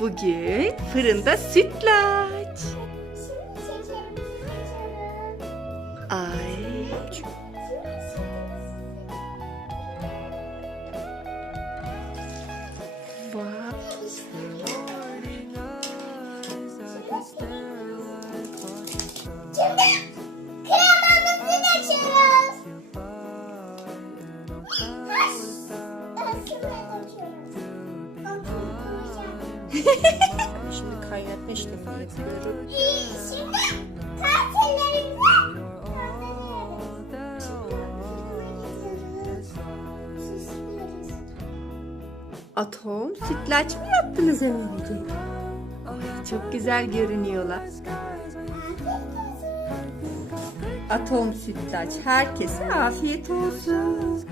Bugün fırında sütlaç. Ay. Vay. Şimdi kremamızı döküyoruz. Şimdi kaynatma işlemi yapıyorum. Şimdi süslüyoruz. Atom sütlaç mı yaptınız Emel'ciğim? Çok güzel görünüyorlar. Atom sütlaç herkese afiyet olsun.